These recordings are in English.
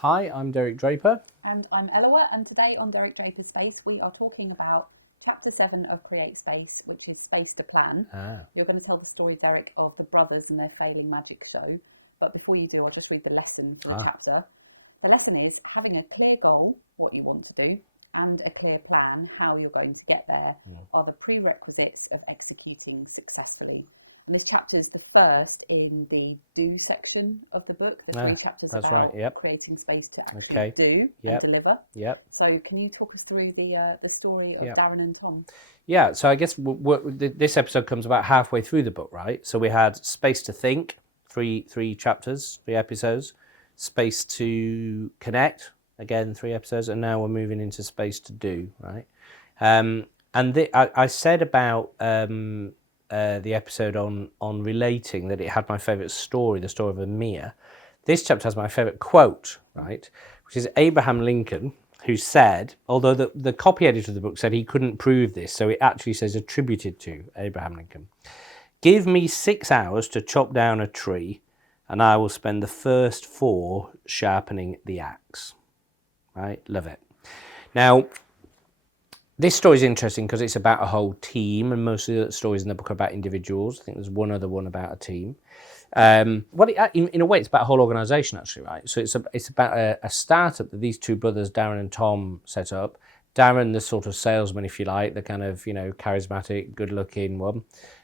Hi, I'm Derek Draper. And I'm Eloa, and today on Derek Draper's Space, we are talking about Chapter 7 of Create Space, which is Space to Plan. You're going to tell the story, Derek, of the brothers and their failing magic show. But before you do, I'll just read the lesson for the chapter. The lesson is having a clear goal, what you want to do, and a clear plan, how you're going to get there, are the prerequisites of executing successfully. And this chapter is the first in the do section of the book. The three chapters That's about right, yep. creating space to actually Okay. do Yep. and deliver. Yep. So can you talk us through the story of Yep. Darren and Tom? Yeah, so I guess this episode comes about halfway through the book, right? So we had Space to Think, three chapters, 3 episodes. Space to Connect, again, 3 episodes. And now we're moving into Space to Do, right? I said about the episode on relating that it had my favourite story, the story of Amir. This chapter has my favourite quote, right, which is Abraham Lincoln, who said, although the copy editor of the book said he couldn't prove this, so it actually says attributed to Abraham Lincoln. Give me 6 hours to chop down a tree, and I will spend the first 4 sharpening the axe. Right? Love it. Now, this story is interesting because it's about a whole team, and most of the stories in the book are about individuals. I think there's one other one about a team. In a way, it's about a whole organisation, actually, right? So it's about a startup that these 2 brothers, Darren and Tom, set up. Darren, the sort of salesman, if you like, the kind of, charismatic, good-looking one,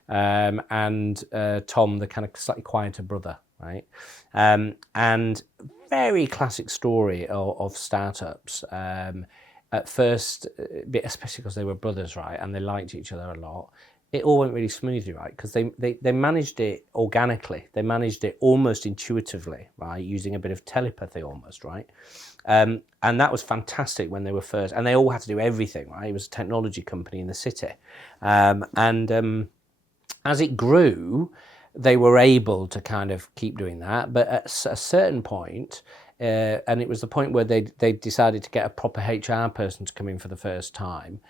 and Tom, the kind of slightly quieter brother, right? And very classic story of startups. At first, especially because they were brothers, right, and they liked each other a lot, it all went really smoothly, right, because they managed it organically. They managed it almost intuitively, right, using a bit of telepathy almost, right? And that was fantastic when they were first, and they all had to do everything, right? It was a technology company in the city. As it grew, they were able to kind of keep doing that, but at a certain point, and it was the point where they decided to get a proper HR person to come in for the first time.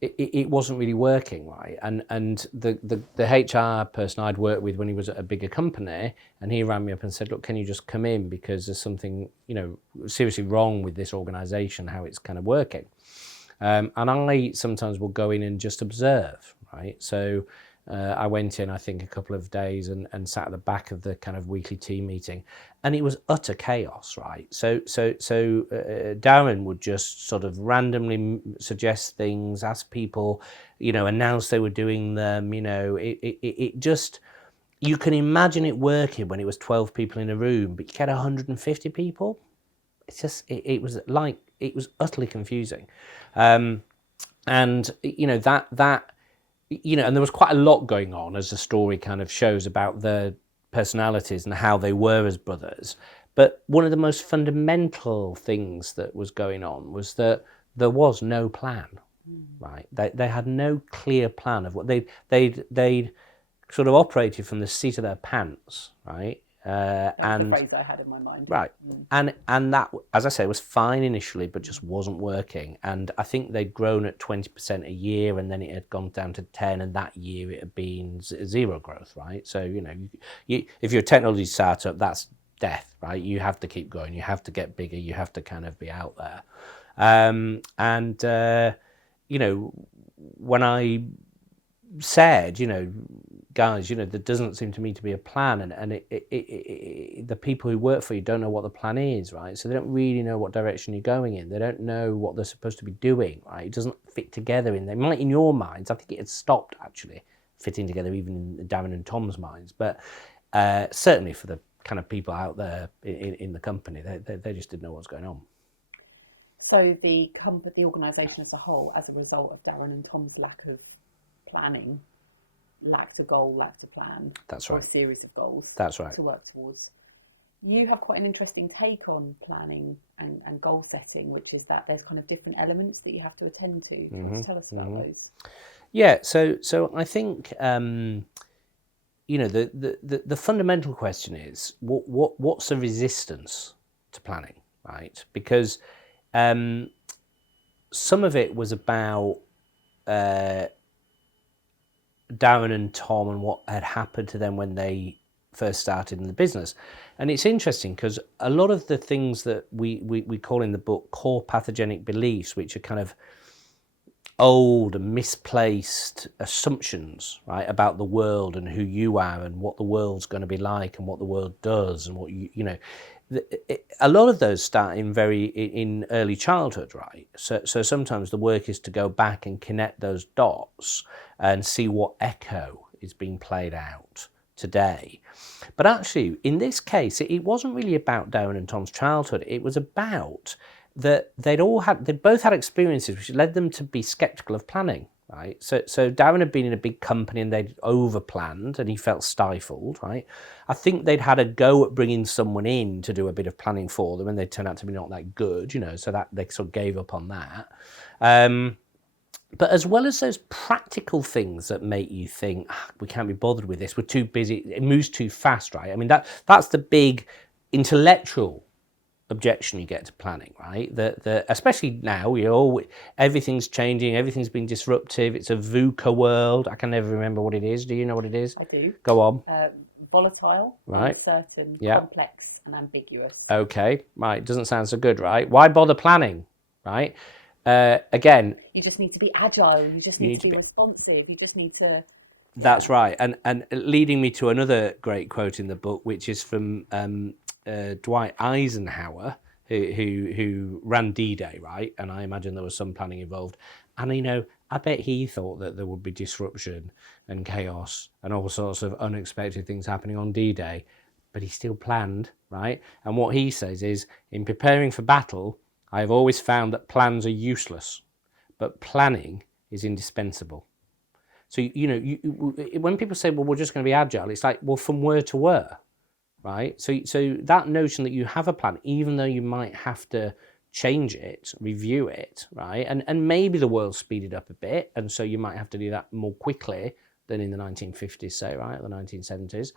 It wasn't really working, right? And the HR person I'd worked with when he was at a bigger company, and he rang me up and said, "Look, can you just come in because there's something seriously wrong with this organisation, how it's kind of working." And I sometimes will go in and just observe, right? So I went in, I think, a couple of days and sat at the back of the kind of weekly team meeting, and it was utter chaos, right? So Darren would just sort of randomly suggest things, ask people, announce they were doing them. It just, you can imagine it working when it was 12 people in a room, but you get 150 people. It's just, it was utterly confusing. And and there was quite a lot going on, as the story kind of shows, about the personalities and how they were as brothers. But one of the most fundamental things that was going on was that there was no plan, right? They had no clear plan of what they'd sort of operated from the seat of their pants, right? That's the phrase I had in my mind. Right. And that, as I say, was fine initially, but just wasn't working. And I think they'd grown at 20% a year, and then it had gone down to 10, and that year it had been 0 growth, right? So, if you're a technology startup, that's death, right? You have to keep going. You have to get bigger. You have to kind of be out there. When I said, guys, there doesn't seem to me to be a plan, and the people who work for you don't know what the plan is, right? So they don't really know what direction you're going in. They don't know what they're supposed to be doing, right? It doesn't fit together in them. It might in your minds. I think it had stopped actually fitting together even in Darren and Tom's minds, but certainly for the kind of people out there in the company, they just didn't know what's going on. So the organisation as a whole, as a result of Darren and Tom's lack of planning, lacked a goal, lacked a plan. That's or right. a series of goals. That's right. To work towards. You have quite an interesting take on planning and goal setting, which is that there's kind of different elements that you have to attend to. Do you want to tell us about those? Yeah, so I think the fundamental question is what's the resistance to planning, right? Because some of it was about Darren and Tom and what had happened to them when they first started in the business. And it's interesting because a lot of the things that we call in the book core pathogenic beliefs, which are kind of old and misplaced assumptions, right, about the world and who you are and what the world's going to be like and what the world does and what a lot of those start in early childhood, right? So sometimes the work is to go back and connect those dots and see what echo is being played out today. But actually, in this case, it wasn't really about Darren and Tom's childhood. It was about that they'd both had experiences which led them to be skeptical of planning, right? So Darren had been in a big company and they'd over-planned and he felt stifled, right? I think they'd had a go at bringing someone in to do a bit of planning for them and they turned out to be not that good, so that they sort of gave up on that. But as well as those practical things that make you think, we can't be bothered with this, we're too busy, it moves too fast, right? I mean, that's the big intellectual objection you get to planning, right? Especially now, everything's changing, everything's been disruptive. It's a VUCA world. I can never remember what it is. Do you know what it is? I do. Go on. Volatile, right. Uncertain, yep. Complex, and ambiguous. Okay, right. Doesn't sound so good, right? Why bother planning, right? Again, you just need to be agile. You just need to be responsive. You just need to. That's right. And leading me to another great quote in the book, which is from Dwight Eisenhower, who ran D-Day, right? And I imagine there was some planning involved. And, I bet he thought that there would be disruption and chaos and all sorts of unexpected things happening on D-Day, but he still planned, right? And what he says is, in preparing for battle, I have always found that plans are useless, but planning is indispensable. So, when people say, well, we're just going to be agile, it's like, well, from where to where? Right? So that notion that you have a plan, even though you might have to change it, review it, right? And maybe the world speeded up a bit, and so you might have to do that more quickly than in the 1950s, say, right, or the 1970s.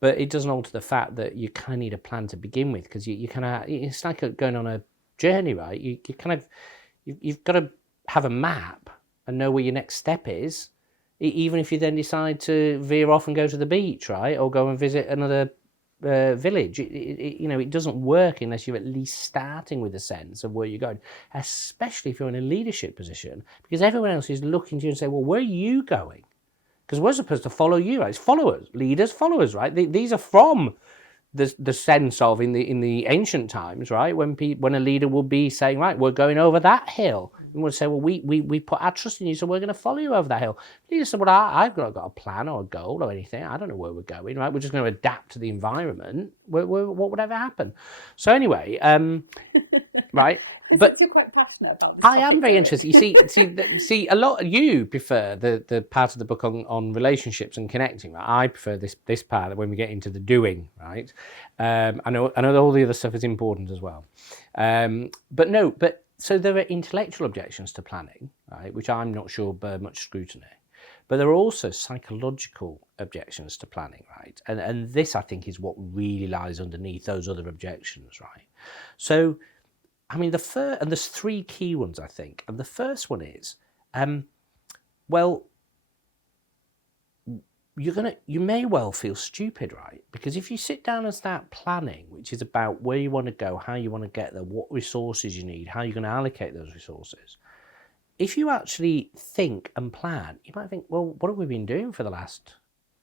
But it doesn't alter the fact that you kind of need a plan to begin with, because you kind of, it's like going on a journey, right? You've got to have a map and know where your next step is, even if you then decide to veer off and go to the beach, right, or go and visit another village. It doesn't work unless you're at least starting with a sense of where you're going, especially if you're in a leadership position, because everyone else is looking to you and say, well, where are you going? Because we're supposed to follow you, right? It's followers, leaders, followers, right? These are from the sense of in the ancient times, right? When a leader will be saying, right, we're going over that hill, and we'll say, well, we put our trust in you, so we're going to follow you over that hill. Leader said, well, I've not got a plan or a goal or anything. I don't know where we're going, right? We're just going to adapt to the environment. What would ever happen? So anyway, right. But you're quite passionate about this. I am very interested. You see, a lot of you prefer the part of the book on relationships and connecting. Right? I prefer this part when we get into the doing. Right? I know all the other stuff is important as well. So there are intellectual objections to planning, right, which I'm not sure bear much scrutiny. But there are also psychological objections to planning, right? And this, I think, is what really lies underneath those other objections, right? So, I mean, and there's three key ones, I think. And the first one is, well, you may well feel stupid, right? Because if you sit down and start planning, which is about where you want to go, how you want to get there, what resources you need, how you're going to allocate those resources, if you actually think and plan, you might think, well, what have we been doing for the last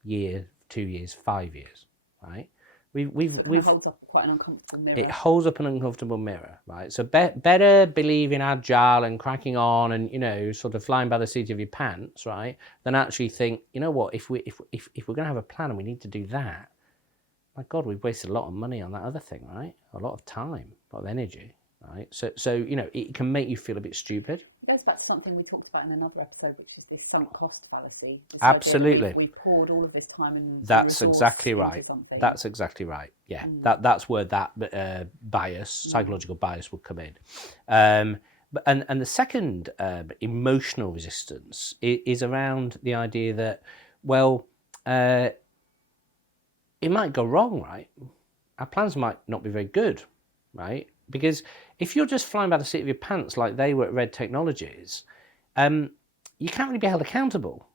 year, 2 years, 5 years, right? It holds up quite an uncomfortable mirror. It holds up an uncomfortable mirror, right? So better believe in agile and cracking on and sort of flying by the seat of your pants, right? Than actually think, you know what? If we're going to have a plan and we need to do that, my God, we've wasted a lot of money on that other thing, right? A lot of time, a lot of energy, right? So it can make you feel a bit stupid. It goes back to something we talked about in another episode, which is this sunk cost fallacy. Absolutely. We poured all of this time and that's exactly right. That's exactly right. Yeah, that's where that bias, psychological bias, would come in. And the second emotional resistance is around the idea that, well, it might go wrong, right? Our plans might not be very good, right? Because if you're just flying by the seat of your pants like they were at Red Technologies, you can't really be held accountable.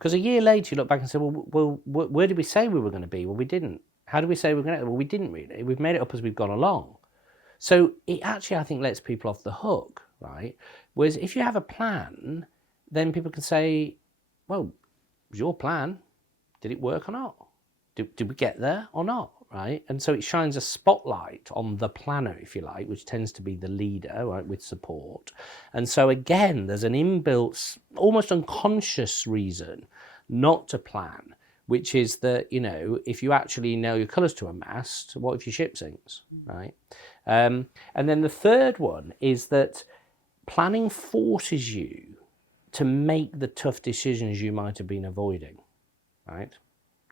Because a year later, you look back and say, well, where did we say we were going to be? Well, we didn't. How did we say we were going to? Well, we didn't really. We've made it up as we've gone along. So it actually, I think, lets people off the hook, right? Whereas if you have a plan, then people can say, well, it was your plan. Did it work or not? Did we get there or not, right? And so it shines a spotlight on the planner, if you like, which tends to be the leader, right, with support. And so again, there's an inbuilt, almost unconscious reason not to plan, which is that, you know, if you actually nail your colours to a mast, what if your ship sinks, right? And then the third one is that planning forces you to make the tough decisions you might have been avoiding, right?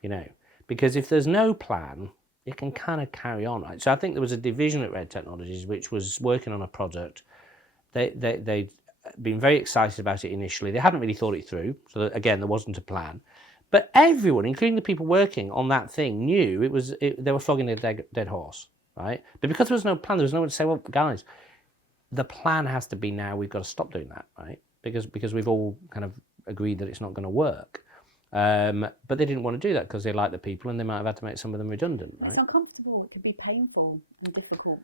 You know, because if there's no plan, it can kind of carry on, right? So I think there was a division at Red Technologies which was working on a product. They'd been very excited about it initially. They hadn't really thought it through. So that, again, there wasn't a plan. But everyone, including the people working on that thing, knew they were flogging a dead horse, right? But because there was no plan, there was no one to say, well, guys, the plan has to be now, we've got to stop doing that, right? Because we've all kind of agreed that it's not going to work. But they didn't want to do that because they like the people and they might have had to make some of them redundant, right? It's uncomfortable. It could be painful and difficult.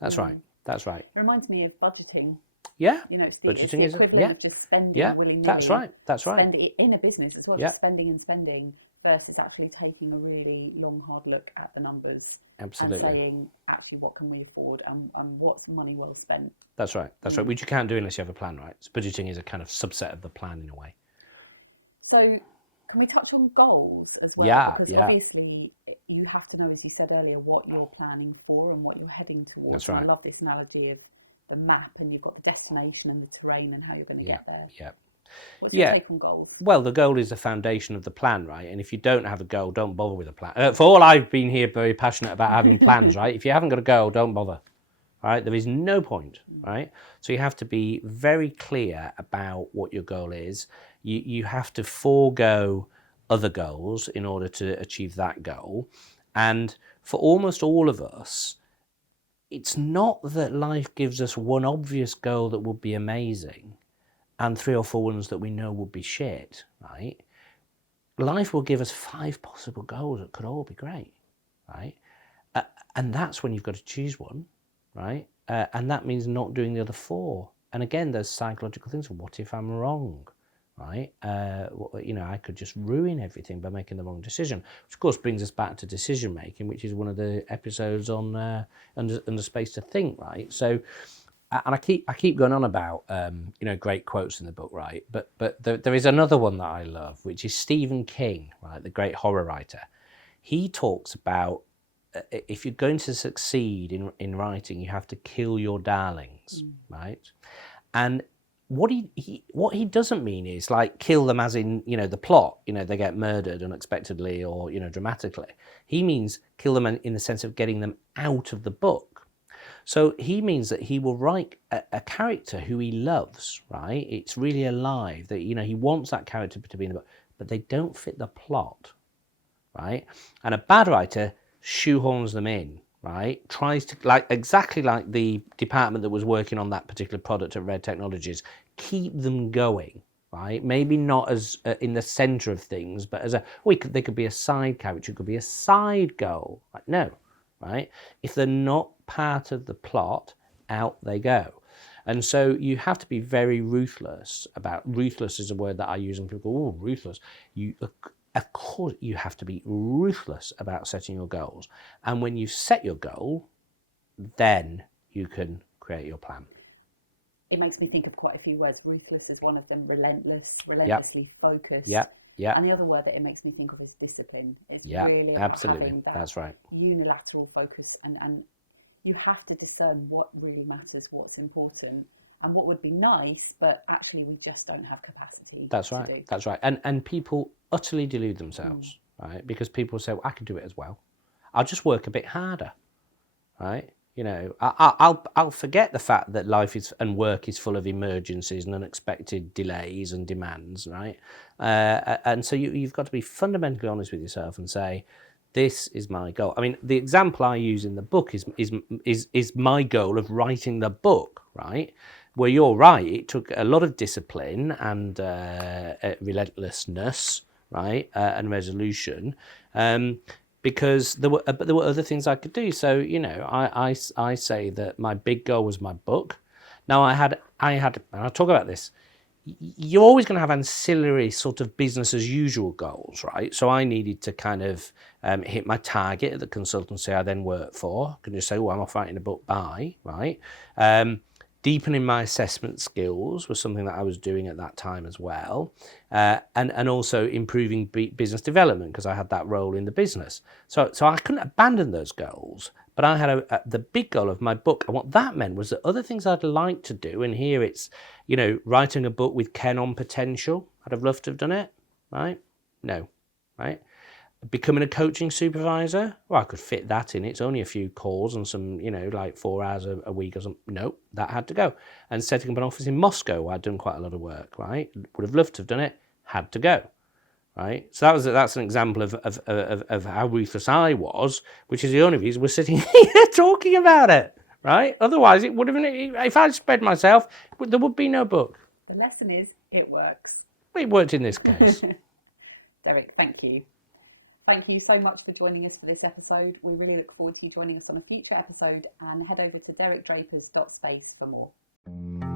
That's right. That's right. It reminds me of budgeting. Yeah. You know, it's budgeting it's the equivalent of just spending willy-nilly. That's right. That's right. Spend it in a business as well, just spending and spending versus actually taking a really long, hard look at the numbers. Absolutely. And saying, actually, what can we afford and what's money well spent? That's right. That's right. Which you can't do unless you have a plan, right? So budgeting is a kind of subset of the plan in a way. So can we touch on goals as well? Yeah, because obviously you have to know, as you said earlier, what you're planning for and what you're heading towards. That's right. And I love this analogy of the map and you've got the destination and the terrain and how you're going to get there. Yeah. What's your take on goals? Well, the goal is the foundation of the plan, right? And if you don't have a goal, don't bother with a plan. For all I've been here very passionate about having plans, right? If you haven't got a goal, don't bother, right? There is no point, right? So you have to be very clear about what your goal is. You have to forego other goals in order to achieve that goal. And for almost all of us, it's not that life gives us one obvious goal that would be amazing and 3 or 4 ones that we know would be shit, right? Life will give us 5 possible goals that could all be great, right? And that's when you've got to choose one, right? And that means not doing the other 4. And again, there's psychological things. What if I'm wrong, right? You know, I could just ruin everything by making the wrong decision, which of course brings us back to decision making, which is one of the episodes on under Space to Think, right? So, and I keep going on about you know, great quotes in the book, right? But there is another one that I love, which is Stephen King, right, the great horror writer. He talks about if you're going to succeed in writing, you have to kill your darlings, right? And what he doesn't mean is like kill them as in, you know, the plot, you know, they get murdered unexpectedly or, you know, dramatically. He means kill them in the sense of getting them out of the book. So he means that he will write a character who he loves, right? It's really alive, that, you know, he wants that character to be in the book, but they don't fit the plot, right? And a bad writer shoehorns them in, right? Tries to, like exactly like the department that was working on that particular product at Red Technologies, keep them going, right? Maybe not as in the center of things, but as they could be a side character, it could be a side goal. Like, no, right? If they're not part of the plot, out they go. And so you have to be very ruthless about, ruthless is a word that I use and people go, oh, ruthless. Of course you have to be ruthless about setting your goals. And when you set your goal, then you can create your plan. It makes me think of quite a few words. Ruthless is one of them, relentlessly focused. Yeah. Yeah. And the other word that it makes me think of is discipline. It's really about absolutely. having that That's right. unilateral focus, and you have to discern what really matters, what's important, and what would be nice, but actually we just don't have capacity. That's right. To do. That's right. And people utterly delude themselves, right? Because people say, well, I can do it as well. I'll just work a bit harder, right? You know, I'll forget the fact that life is and work is full of emergencies and unexpected delays and demands, right? And so you've got to be fundamentally honest with yourself and say, this is my goal. I mean, the example I use in the book is my goal of writing the book, right? Where you're right, it took a lot of discipline and relentlessness, right, and resolution, because there were other things I could do. So, you know, I say that my big goal was my book. Now I had, and I'll talk about this. You're always going to have ancillary sort of business as usual goals, right? So I needed to kind of hit my target at the consultancy I then worked for. I can just say, oh, I'm off writing a book by, right? Deepening my assessment skills was something that I was doing at that time as well. And also improving business development, because I had that role in the business. So I couldn't abandon those goals, but I had the big goal of my book. And what that meant was that other things I'd like to do, and here it's, you know, writing a book with Ken on potential. I'd have loved to have done it, right? No, right? Becoming a coaching supervisor, well, I could fit that in. It's only a few calls and some, you know, like 4 hours a week or something. No, that had to go. And setting up an office in Moscow, where I'd done quite a lot of work, right? Would have loved to have done it, had to go, right? So that's an example of how ruthless I was, which is the only reason we're sitting here talking about it, right? Otherwise, it would have been, if I'd spread myself, there would be no book. The lesson is, it works. It worked in this case. Derek, thank you. Thank you so much for joining us for this episode. We really look forward to you joining us on a future episode, and head over to derekdrapers.space for more.